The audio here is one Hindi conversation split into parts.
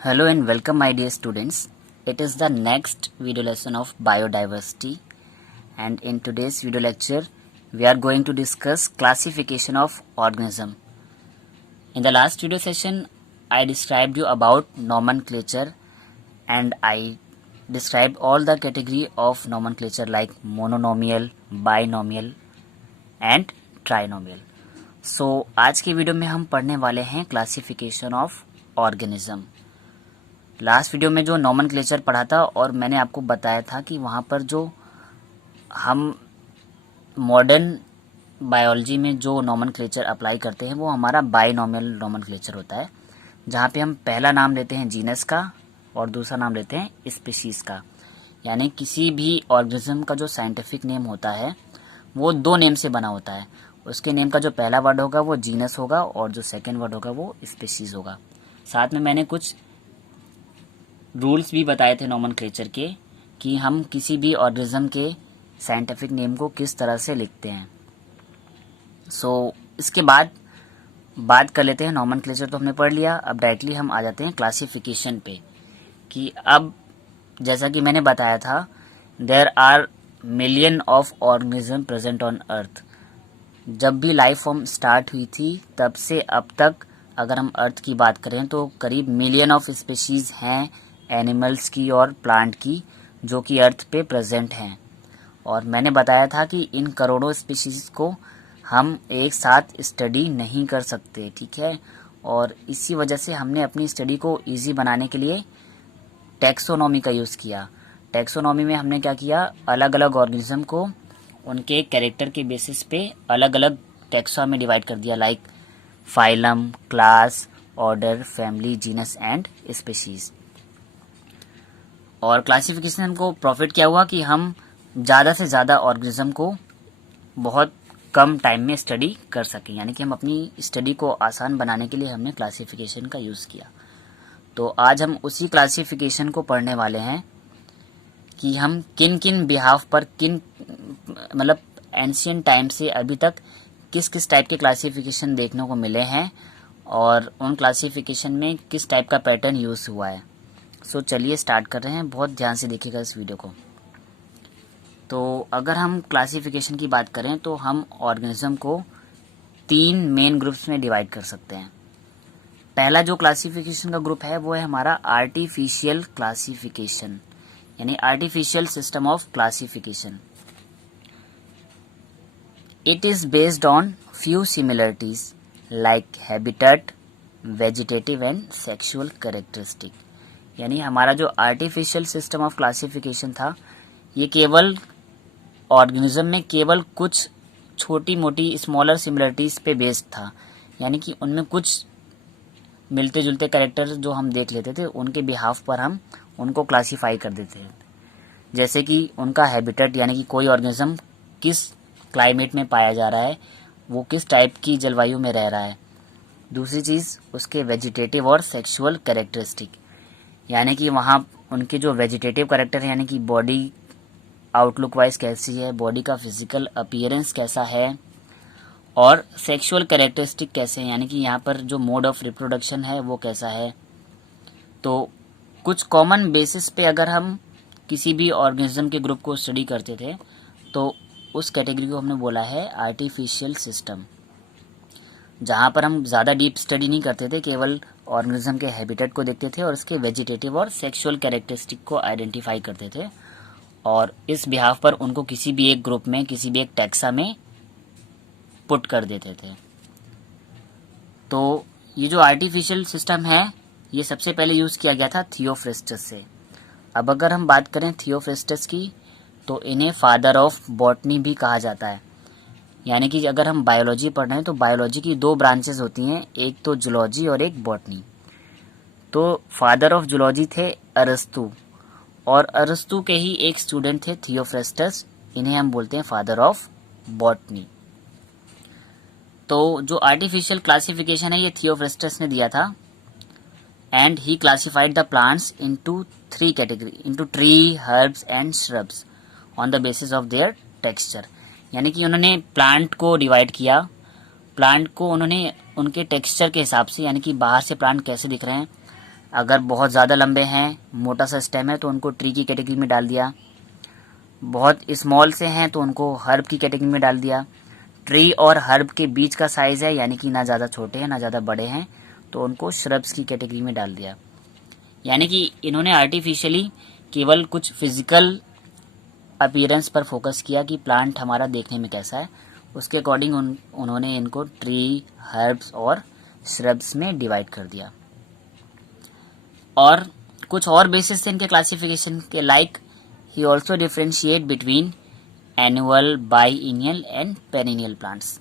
Hello and welcome my dear students. It is the next video lesson of biodiversity, and in today's video lecture we are going to discuss classification of organism. In the last video session I described you about nomenclature and I described all the category of nomenclature like mononomial, binomial and trinomial. So आज की वीडियो में हम पढ़ने वाले हैं classification of organism. Last video में जो नॉमेनक्लेचर पढ़ा था और मैंने आपको बताया था कि वहाँ पर जो हम मॉडर्न बायोलॉजी में जो नॉमेनक्लेचर अप्लाई करते हैं वो हमारा बाइनॉमियल नॉमेनक्लेचर होता है, जहाँ पे हम पहला नाम लेते हैं जीनस का और दूसरा नाम लेते हैं स्पीशीज़ का. यानी किसी भी ऑर्गेनिज्म का जो साइंटिफिक नेम होता है वो दो नेम से बना होता है. उसके नेम का जो पहला वर्ड होगा वो जीनस होगा और जो सेकेंड वर्ड होगा वो स्पीशीज़ होगा. साथ में मैंने कुछ रूल्स भी बताए थे नॉमेनक्लेचर के कि हम किसी भी ऑर्गेनिज्म के साइंटिफिक नेम को किस तरह से लिखते हैं. इसके बाद बात कर लेते हैं. नॉमेनक्लेचर तो हमने पढ़ लिया, अब डायरेक्टली हम आ जाते हैं क्लासिफिकेशन पे. कि अब जैसा कि मैंने बताया था there are million of organism present on earth. जब भी लाइफ फॉर्म स्टार्ट हुई थी तब से अब तक अगर हम अर्थ की बात करें तो करीब मिलियन ऑफ स्पीशीज़ हैं एनिमल्स की और प्लांट की जो कि अर्थ पे प्रेजेंट हैं. और मैंने बताया था कि इन करोड़ों स्पीशीज़ को हम एक साथ स्टडी नहीं कर सकते, ठीक है. और इसी वजह से हमने अपनी स्टडी को इजी बनाने के लिए टैक्सोनॉमी का यूज़ किया. टैक्सोनॉमी में हमने क्या किया, अलग अलग ऑर्गेनिज्म को उनके कैरेक्टर के बेसिस पे अलग अलग टैक्सा में डिवाइड कर दिया, like phylum, class, order, family, genus and species. और क्लासिफिकेशन को प्रॉफिट क्या हुआ कि हम ज़्यादा से ज़्यादा ऑर्गेनिज्म को बहुत कम टाइम में स्टडी कर सकें. यानी कि हम अपनी स्टडी को आसान बनाने के लिए हमने क्लासिफिकेशन का यूज़ किया. तो आज हम उसी क्लासिफिकेशन को पढ़ने वाले हैं कि हम किन किन बिहाफ पर मतलब एंशियंट टाइम से अभी तक किस किस टाइप के क्लासिफिकेशन देखने को मिले हैं और उन क्लासिफिकेशन में किस टाइप का पैटर्न यूज़ हुआ है. चलिए स्टार्ट कर रहे हैं. बहुत ध्यान से देखिएगा इस वीडियो को. तो अगर हम क्लासिफिकेशन की बात करें तो हम ऑर्गेनिज्म को तीन मेन ग्रुप्स में डिवाइड कर सकते हैं. पहला जो क्लासिफिकेशन का ग्रुप है वो है हमारा आर्टिफिशियल क्लासिफिकेशन, यानी artificial system of classification. It is based on few similarities like habitat, vegetative and sexual characteristic. यानी हमारा जो आर्टिफिशियल सिस्टम ऑफ क्लासिफिकेशन था ये केवल ऑर्गेनिज्म में केवल कुछ छोटी मोटी स्मॉलर सिमिलरिटीज़ पे बेस्ड था. यानी कि उनमें कुछ मिलते जुलते कैरेक्टर जो हम देख लेते थे उनके बिहाफ पर हम उनको क्लासीफाई कर देते हैं. जैसे कि उनका हैबिटेट, यानी कि कोई ऑर्गेनिज्म किस क्लाइमेट में पाया जा रहा है, वो किस टाइप की जलवायु में रह रहा है. दूसरी चीज़ उसके वेजिटेटिव और सेक्सुअल कैरेक्टरिस्टिक, यानी कि वहाँ उनके जो वेजिटेटिव कैरेक्टर है, यानी कि बॉडी आउटलुक वाइज कैसी है, बॉडी का फिजिकल अपीयरेंस कैसा है, और सेक्सुअल कैरेक्टरिस्टिक कैसे हैं, यानी कि यहाँ पर जो मोड ऑफ रिप्रोडक्शन है वो कैसा है. तो कुछ कॉमन बेसिस पे अगर हम किसी भी ऑर्गेनिज्म के ग्रुप को स्टडी करते थे तो उस कैटेगरी को हमने बोला है आर्टिफिशियल सिस्टम, जहाँ पर हम ज़्यादा डीप स्टडी नहीं करते थे, केवल ऑर्गेनिज्म के हैबिटेट को देखते थे और उसके वेजिटेटिव और सेक्सुअल कैरेक्टरिस्टिक को आइडेंटिफाई करते थे और इस बिहाफ पर उनको किसी भी एक ग्रुप में, किसी भी एक टैक्सा में पुट कर देते थे. तो ये जो आर्टिफिशियल सिस्टम है ये सबसे पहले यूज़ किया गया था थियोफ्रिस्टस से. अब अगर हम बात करें थियोफ्रिस्टस की तो इन्हें फादर ऑफ बॉटनी भी कहा जाता है. यानी कि अगर हम बायोलॉजी पढ़ रहे हैं तो बायोलॉजी की दो ब्रांचेस होती हैं, एक तो जूलॉजी और एक बॉटनी. तो फादर ऑफ जूलॉजी थे अरस्तु और अरस्तु के ही एक स्टूडेंट थे थियोफ्रिस्टस, इन्हें हम बोलते हैं फादर ऑफ बॉटनी. तो जो आर्टिफिशियल क्लासिफिकेशन है ये थियोफ्रिस्टस ने दिया था and he classified the plants into three category, into tree, herbs and shrubs on the basis of their texture. यानी कि उन्होंने प्लांट को डिवाइड किया, प्लांट को उन्होंने उनके टेक्सचर के हिसाब से, यानी कि बाहर से प्लांट कैसे दिख रहे हैं, अगर बहुत ज़्यादा लंबे हैं, मोटा सा स्टेम है, तो उनको ट्री की कैटेगरी में डाल दिया। बहुत स्मॉल से हैं तो उनको हर्ब की कैटेगरी में डाल दिया। ट्री और हर्ब के बीच का साइज़ है, यानी कि ना ज़्यादा छोटे हैं ना ज़्यादा बड़े हैं, तो उनको श्रब्स की कैटेगरी में डाल दिया। यानी कि इन्होंने आर्टिफिशियली केवल कुछ फिजिकल अपीयरेंस पर फोकस किया कि प्लांट हमारा देखने में कैसा है, उसके अकॉर्डिंग उन्होंने इनको ट्री, हर्ब्स और श्रब्स में डिवाइड कर दिया। और कुछ और बेसिस थे इनके क्लासिफिकेशन के, लाइक ही also differentiate between annual, biennial and perennial plants.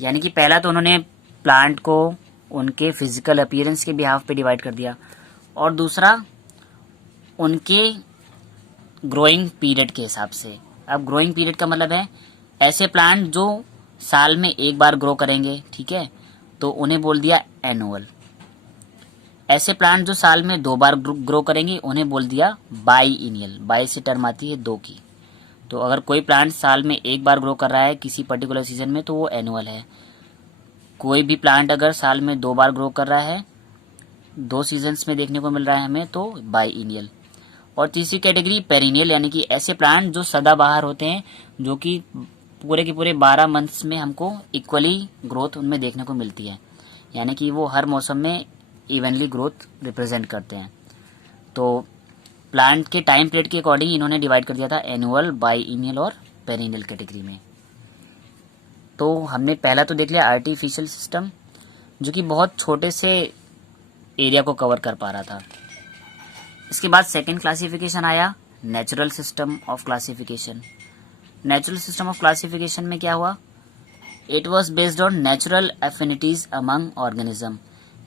यानी कि पहला तो उन्होंने प्लांट को उनके फिजिकल अपीयरेंस के बिहाफ पे डिवाइड कर दिया, और दूसरा उनके ग्रोइंग पीरियड के हिसाब से। अब ग्रोइंग पीरियड का मतलब है ऐसे प्लांट जो साल में एक बार ग्रो करेंगे, ठीक है, तो उन्हें बोल दिया एनुअल। ऐसे प्लांट जो साल में 2 बार ग्रो करेंगे उन्हें बोल दिया बाईइनियल। बाई से टर्म आती है 2 की, तो अगर कोई प्लांट साल में एक बार ग्रो कर रहा है किसी पर्टिकुलर सीजन में तो वो एनुअल है। कोई भी प्लांट अगर साल में 2 बार ग्रो कर रहा है, 2 सीजन्स में देखने को मिल रहा है हमें, तो बाईइनियल। और तीसरी कैटेगरी पेरिनियल, यानी कि ऐसे प्लांट जो सदाबहार होते हैं, जो कि पूरे के पूरे 12 मंथ्स में हमको इक्वली ग्रोथ उनमें देखने को मिलती है, यानी कि वो हर मौसम में इवनली ग्रोथ रिप्रेजेंट करते हैं। तो प्लांट के टाइम पीरियड के अकॉर्डिंग इन्होंने डिवाइड कर दिया था एनुअल, बाईइनियल और पेरिनियल कैटेगरी में। तो हमने पहला तो देख लिया आर्टिफिशियल सिस्टम, जो कि बहुत छोटे से एरिया को कवर कर पा रहा था। इसके बाद सेकेंड क्लासिफिकेशन आया natural system of classification. Natural system of classification में क्या हुआ? It was based on natural affinities among organism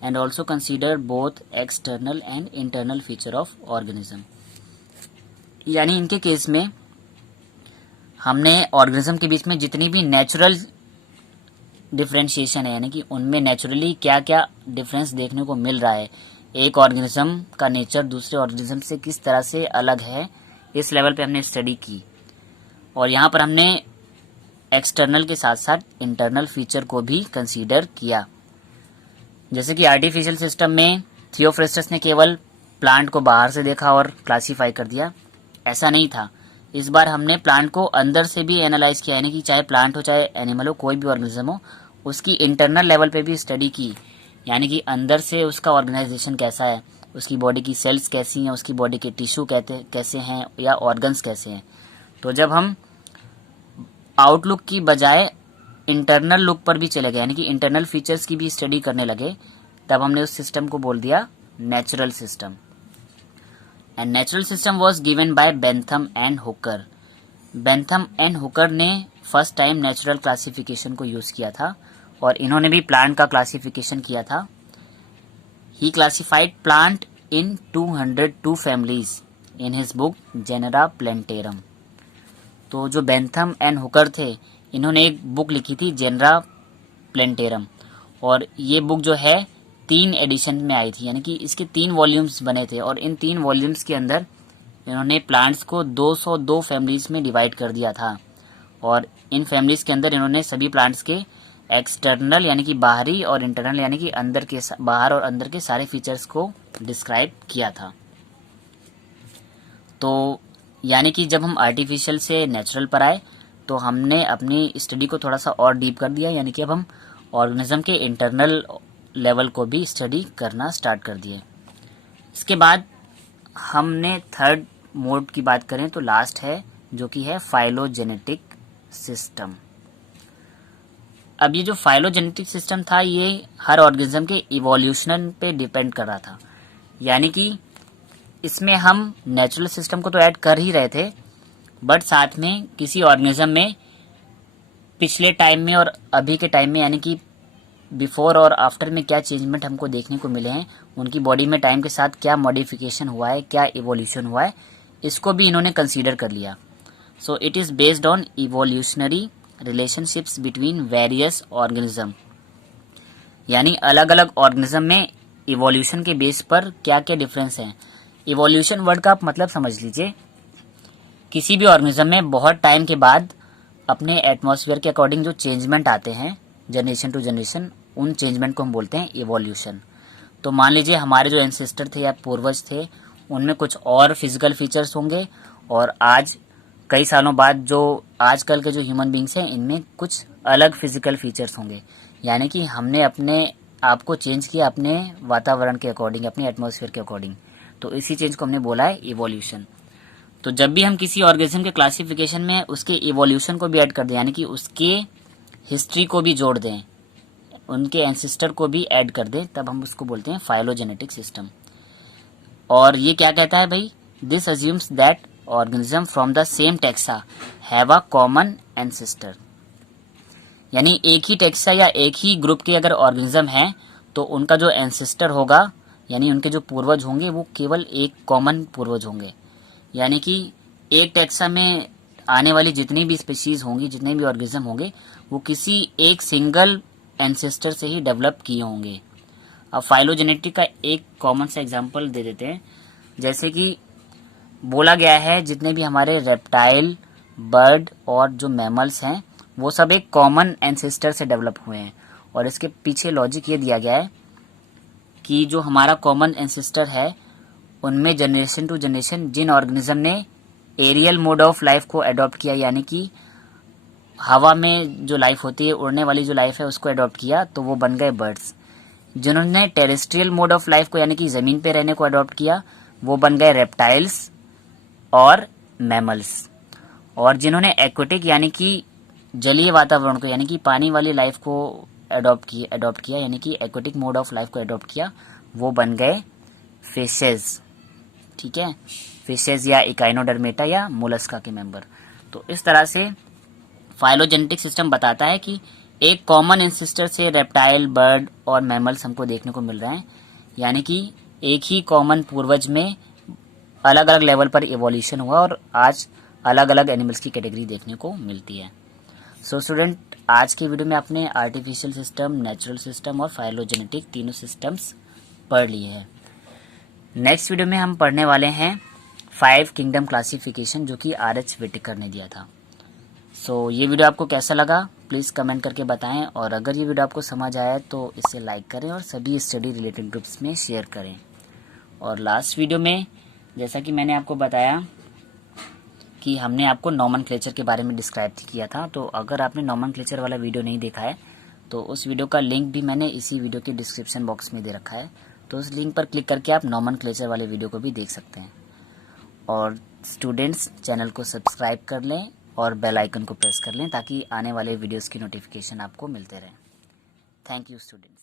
and also consider both external and internal feature of organism. यानी इनके केस में हमने ऑर्गेनिज्म के बीच में जितनी भी नेचुरल डिफ्रेंशिएशन है, यानी कि उनमें नेचुरली क्या क्या डिफरेंस देखने को मिल रहा है, एक ऑर्गेनिज्म का नेचर दूसरे ऑर्गेनिज्म से किस तरह से अलग है, इस लेवल पे हमने स्टडी की। और यहाँ पर हमने एक्सटर्नल के साथ साथ इंटरनल फीचर को भी कंसीडर किया। जैसे कि आर्टिफिशियल सिस्टम में थियोफ्रेस्टस ने केवल प्लांट को बाहर से देखा और क्लासीफाई कर दिया, ऐसा नहीं था। इस बार हमने प्लांट को अंदर से भी एनालाइज किया, यानी कि चाहे प्लांट हो चाहे एनिमल हो, कोई भी ऑर्गेनिज्म हो, उसकी इंटरनल लेवल पे भी स्टडी की, यानी कि अंदर से उसका ऑर्गेनाइजेशन कैसा है, उसकी बॉडी की सेल्स कैसी हैं, उसकी बॉडी के टिश्यू कैसे हैं या ऑर्गन्स कैसे हैं। तो जब हम आउटलुक की बजाय इंटरनल लुक पर भी चले गए, यानी कि इंटरनल फीचर्स की भी स्टडी करने लगे, तब हमने उस सिस्टम को बोल दिया natural system. And natural system was given by Bentham and Hooker. Bentham and Hooker ने फर्स्ट टाइम नेचुरल क्लासिफिकेशन को यूज किया था, और इन्होंने भी प्लांट का क्लासिफिकेशन किया था। He classified plant in 202 families in his book Genera Plantarum. तो जो बेंथम एंड हुकर थे, इन्होंने एक बुक लिखी थी जेनरा प्लेंटेरम, और ये बुक जो है 3 एडिशन में आई थी, यानी कि इसके 3 वॉल्यूम्स बने थे, और इन 3 वॉल्यूम्स के अंदर इन्होंने प्लांट्स को 202 फैमिलीज में डिवाइड कर दिया था। और इन फैमिलीज के अंदर इन्होंने सभी प्लांट्स के एक्सटर्नल यानी कि बाहरी और इंटरनल यानी कि अंदर के बाहर और अंदर के सारे फीचर्स को डिस्क्राइब किया था। तो यानी कि जब हम आर्टिफिशियल से नेचुरल पर आए तो हमने अपनी स्टडी को थोड़ा सा और डीप कर दिया, यानी कि अब हम ऑर्गेनिज्म के इंटरनल लेवल को भी स्टडी करना स्टार्ट कर दिए। इसके बाद हमने थर्ड मोड की बात करें तो लास्ट है, जो कि है फाइलोजेनेटिक सिस्टम। अब ये जो फाइलोजेनेटिक सिस्टम था, ये हर ऑर्गेनिज्म के इवोल्यूशन पे डिपेंड कर रहा था, यानी कि इसमें हम नेचुरल सिस्टम को तो ऐड कर ही रहे थे, बट साथ में किसी ऑर्गेनिज्म में पिछले टाइम में और अभी के टाइम में, यानी कि बिफोर और आफ्टर में क्या चेंजमेंट हमको देखने को मिले हैं, उनकी बॉडी में टाइम के साथ क्या मॉडिफिकेशन हुआ है, क्या इवोल्यूशन हुआ है, इसको भी इन्होंने कंसीडर कर लिया। So it is based on evolutionary relationships between various organism, यानी अलग अलग ऑर्गेनिज्म में इवोल्यूशन के बेस पर क्या क्या डिफरेंस हैं। इवोल्यूशन वर्ड का आप मतलब समझ लीजिए, किसी भी ऑर्गेनिज्म में बहुत टाइम के बाद अपने एटमॉस्फेयर के अकॉर्डिंग जो चेंजमेंट आते हैं जनरेशन टू जनरेशन, उन चेंजमेंट को हम बोलते हैं इवोल्यूशन। तो मान लीजिए हमारे जो एंसेस्टर थे या पूर्वज थे उनमें कुछ और फिजिकल फीचर्स होंगे, और आज कई सालों बाद जो आजकल के जो ह्यूमन बींग्स हैं इनमें कुछ अलग फिजिकल फीचर्स होंगे। यानी कि हमने अपने आप को चेंज किया अपने वातावरण के अकॉर्डिंग, अपने एटमॉस्फेयर के अकॉर्डिंग। तो इसी चेंज को हमने बोला है इवोल्यूशन। तो जब भी हम किसी ऑर्गेनिज्म के क्लासिफिकेशन में उसके इवोल्यूशन को भी ऐड कर दें, यानी कि उसके हिस्ट्री को भी जोड़ दें, उनके एंसेस्टर को भी ऐड कर दें, तब हम उसको बोलते हैं फाइलोजेनेटिक सिस्टम। और ये क्या कहता है भाई, this assumes that organism from the same taxa have a common ancestor. यानी एक ही टेक्सा या एक ही ग्रुप के अगर ऑर्गेनिज्म हैं तो उनका जो एंसेस्टर होगा, यानी उनके जो पूर्वज होंगे, वो केवल एक कॉमन पूर्वज होंगे। यानी कि एक टेक्सा में आने वाली जितनी भी स्पीशीज होंगी, जितने भी ऑर्गेनिज्म होंगे, वो किसी एक सिंगल एंसेस्टर से ही डेवलप किए होंगे। अब फाइलोजेनेटिक का एक कॉमन सा एग्जांपल दे देते हैं। जैसे कि बोला गया है जितने भी हमारे रेप्टाइल, बर्ड और जो मैमल्स हैं वो सब एक कॉमन एंसेस्टर से डेवलप हुए हैं। और इसके पीछे लॉजिक ये दिया गया है कि जो हमारा कॉमन एंसेस्टर है उनमें जनरेशन टू जनरेशन जिन ऑर्गेनिज्म ने एरियल मोड ऑफ लाइफ को अडॉप्ट किया, यानी कि हवा में जो लाइफ होती है, उड़ने वाली जो लाइफ है, उसको अडॉप्ट किया, तो वो बन गए बर्ड्स। जिन्होंने टेरेस्ट्रियल मोड ऑफ लाइफ को यानी कि ज़मीन पे रहने को अडॉप्ट किया, वो बन गए रेप्टाइल्स और मैमल्स। और जिन्होंने एक्वेटिक यानी कि जलीय वातावरण को, यानी कि पानी वाली लाइफ को अडॉप्ट किया यानी कि एक्वेटिक मोड ऑफ लाइफ को अडॉप्ट किया, वो बन गए फिशेज। ठीक है, फिशेज या इकाइनोडर्मेटा या मोलस्का के मेंबर। तो इस तरह से फाइलोजेनेटिक सिस्टम बताता है कि एक कॉमन एंसेस्टर से रेप्टाइल, बर्ड और मैमल्स हमको देखने को मिल रहे हैं। यानी कि एक ही कॉमन पूर्वज में अलग अलग लेवल पर इवोल्यूशन हुआ और आज अलग अलग एनिमल्स की कैटेगरी देखने को मिलती है। सो स्टूडेंट, आज की वीडियो में आपने आर्टिफिशियल सिस्टम, नेचुरल सिस्टम और फाइलोजेनेटिक तीनों सिस्टम्स पढ़ लिए हैं। नेक्स्ट वीडियो में हम पढ़ने वाले हैं 5 किंगडम क्लासिफिकेशन, जो कि RH व्हिटेकर ने दिया था। सो ये वीडियो आपको कैसा लगा प्लीज़ कमेंट करके बताएं, और अगर ये वीडियो आपको समझ आया तो इसे लाइक करें और सभी स्टडी रिलेटेड ग्रुप्स में शेयर करें। और लास्ट वीडियो में जैसा कि मैंने आपको बताया कि हमने आपको नॉमेनक्लेचर के बारे में डिस्क्राइब किया था, तो अगर आपने नॉमेनक्लेचर वाला वीडियो नहीं देखा है तो उस वीडियो का लिंक भी मैंने इसी वीडियो के डिस्क्रिप्शन बॉक्स में दे रखा है। तो उस लिंक पर क्लिक करके आप नॉमेनक्लेचर वाले वीडियो को भी देख सकते हैं। और स्टूडेंट्स, चैनल को सब्सक्राइब कर लें और बेल आइकन को प्रेस कर लें ताकि आने वाले वीडियोस की नोटिफिकेशन आपको मिलते रहें। Thank you students.